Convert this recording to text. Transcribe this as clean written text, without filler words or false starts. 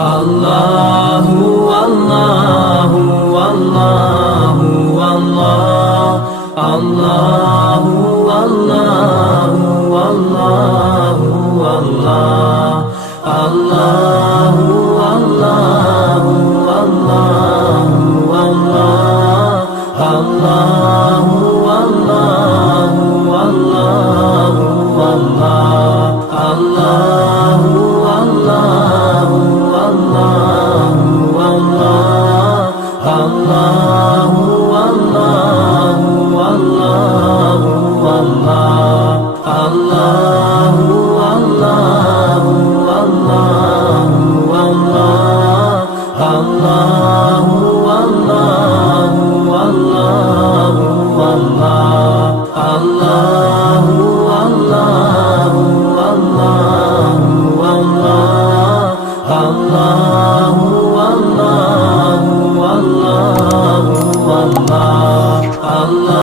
الله والله والله والله الله والله والله والله الله والله والله والله الله والله والله والله الله والله والله والله الله والله والله والله الله والله والله والله الله والله والله والله الله والله والله والله الله والله والله والله الله